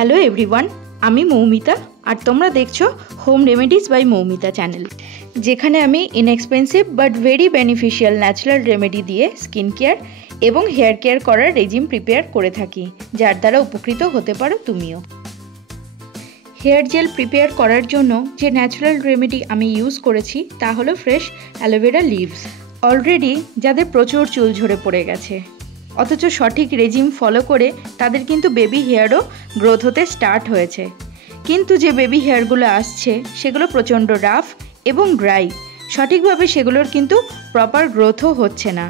Hello everyone, আমি মৌমিতা আর তোমরা দেখছো home remedies by Moumita channel, যেখানে আমি inexpensive but very beneficial natural remedy দিয়ে স্কিন কেয়ার এবং হেয়ার কেয়ার করার রেজিম প্রিপেয়ার করে থাকি, যার দ্বারা উপকৃত হতে পারো তুমিও। হেয়ার জেল প্রিপেয়ার করার জন্য যে ন্যাচারাল রেমেডি আমি ইউজ করেছি তা হলো ফ্রেশ অ্যালোভেরা লিভস। অলরেডি যাদের প্রচুর চুল ঝরে পড়ে গেছে অথচ সঠিক রেজিম ফলো করে তাদের কিন্তু বেবি হেয়ারও গ্রোথ হতে স্টার্ট হয়েছে, কিন্তু যে বেবি হেয়ারগুলো আসছে সেগুলো প্রচণ্ড রাফ এবং ড্রাই, সঠিকভাবে সেগুলোর কিন্তু প্রপার গ্রোথও হচ্ছে না।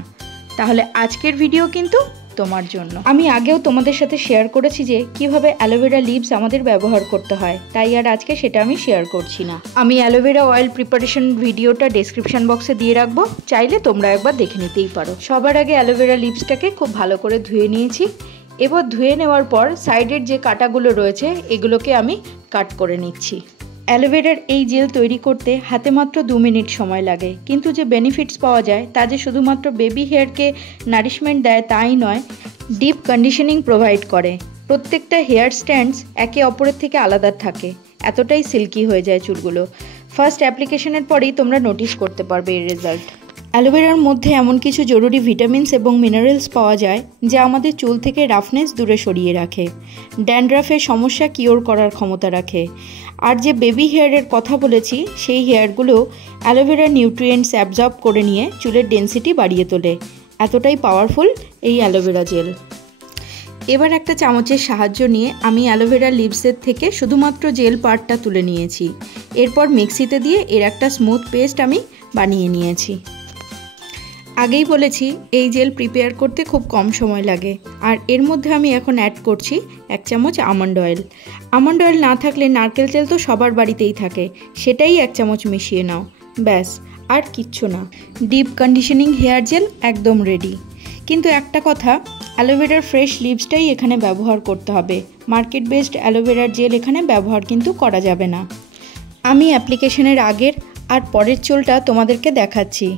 তাহলে আজকের ভিডিও কিন্তু তোমার জন্য। আমি আগেও তোমাদের সাথে শেয়ার করেছি যে কিভাবে অ্যালোভেরা লিভস আমাদের ব্যবহার করতে হয়, তাই আর আজকে সেটা আমি শেয়ার করছি না। আমি অ্যালোভেরা অয়েল প্রিপারেশন ভিডিওটা ডেসক্রিপশন বক্সে দিয়ে রাখবো, চাইলে তোমরা একবার দেখে নিতেই পারো। সবার আগে অ্যালোভেরা লিভসটাকে খুব ভালো করে ধুয়ে নিয়েছি। এবার ধুয়ে নেওয়ার পর সাইডের যে কাটাগুলো রয়েছে এগুলোকে আমি কাট করে নিচ্ছি। অ্যালোভেরার এই জেল তৈরি করতে হাতে মাত্র 2 মিনিট সময় লাগে, কিন্তু যে বেনিফিটস পাওয়া যায় তা যে শুধুমাত্র বেবি হেয়ারকে নারিশমেন্ট দেয় তাই নয়, ডিপ কন্ডিশনিং প্রোভাইড করে। প্রত্যেকটা হেয়ার স্ট্যান্ডস একে অপরের থেকে আলাদা থাকে, এতটাই সিল্কি হয়ে যায় চুলগুলো। ফার্স্ট অ্যাপ্লিকেশনের পরেই তোমরা নোটিস করতে পারবে এর রেজাল্ট। অ্যালোভেরার মধ্যে এমন কিছু জরুরি ভিটামিনস এবং মিনারেলস পাওয়া যায় যা আমাদের চুল থেকে রাফনেস দূরে সরিয়ে রাখে, ড্যান্ড্রাফের সমস্যা কিওর করার ক্ষমতা রাখে। আর যে বেবি হেয়ারের কথা বলেছি সেই হেয়ারগুলো অ্যালোভেরার নিউট্রিয়েন্টস অ্যাবজর্ব করে নিয়ে চুলের ডেন্সিটি বাড়িয়ে তোলে, এতটাই পাওয়ারফুল এই অ্যালোভেরা জেল। এবার একটা চামচের সাহায্য নিয়ে আমি অ্যালোভেরা লিভসের থেকে শুধুমাত্র জেল পার্টটা তুলে নিয়েছি। এরপর মিক্সিতে দিয়ে এর একটা স্মুথ পেস্ট আমি বানিয়ে নিয়েছি। আগেই বলেছি এই জেল প্রিপেয়ার করতে খুব কম সময় লাগে। আর এর মধ্যে আমি এখন অ্যাড করছি 1 চামচ আমন্ড অয়েল। আমন্ড অয়েল না থাকলে নারকেল তেল তো সবার বাড়িতেই থাকে, সেটাই 1 চামচ মিশিয়ে নাও, ব্যাস আর কিচ্ছু না। ডিপ কন্ডিশনিং হেয়ার জেল একদম রেডি। কিন্তু একটা কথা, অ্যালোভেরার ফ্রেশ লিভসটাই এখানে ব্যবহার করতে হবে, মার্কেট বেসড অ্যালোভেরার জেল এখানে ব্যবহার কিন্তু করা যাবে না। আমি অ্যাপ্লিকেশনের আগের আর পরের চুলটা তোমাদেরকে দেখাচ্ছি,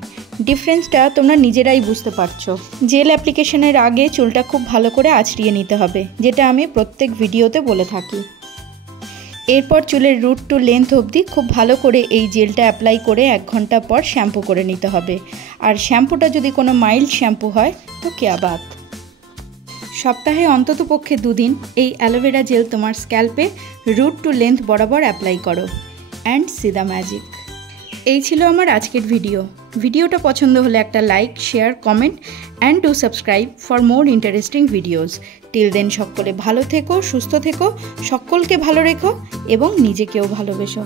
ডিফারেন্সটা তোমরা নিজেরাই বুঝতে পারছো। জেল অ্যাপ্লিকেশনের আগে চুলটা খুব ভালো করে আঁচড়িয়ে নিতে হবে, যেটা আমি প্রত্যেক ভিডিওতে বলে থাকি। এরপর চুলের রুট টু লেন্থ অবধি খুব ভালো করে এই জেলটা অ্যাপ্লাই করে 1 ঘন্টা পর শ্যাম্পু করে নিতে হবে। আর শ্যাম্পুটা যদি কোনো মাইল্ড শ্যাম্পু হয় তো কেয়া বাত। সপ্তাহে অন্তত পক্ষে 2 দিন এই অ্যালোভেরা জেল তোমার স্ক্যাল্পে রুট টু লেন্থ বরাবর অ্যাপ্লাই করো, অ্যান্ড সি দ্য ম্যাজিক। এই ছিল আমার আজকের ভিডিওটা পছন্দ হলে একটা like, share, comment and do subscribe for more interesting videos. Till then সকলে ভালো থেকো, সুস্থ থেকো, সকলকে ভালো রেখো এবং নিজেকেও ভালোবেসো।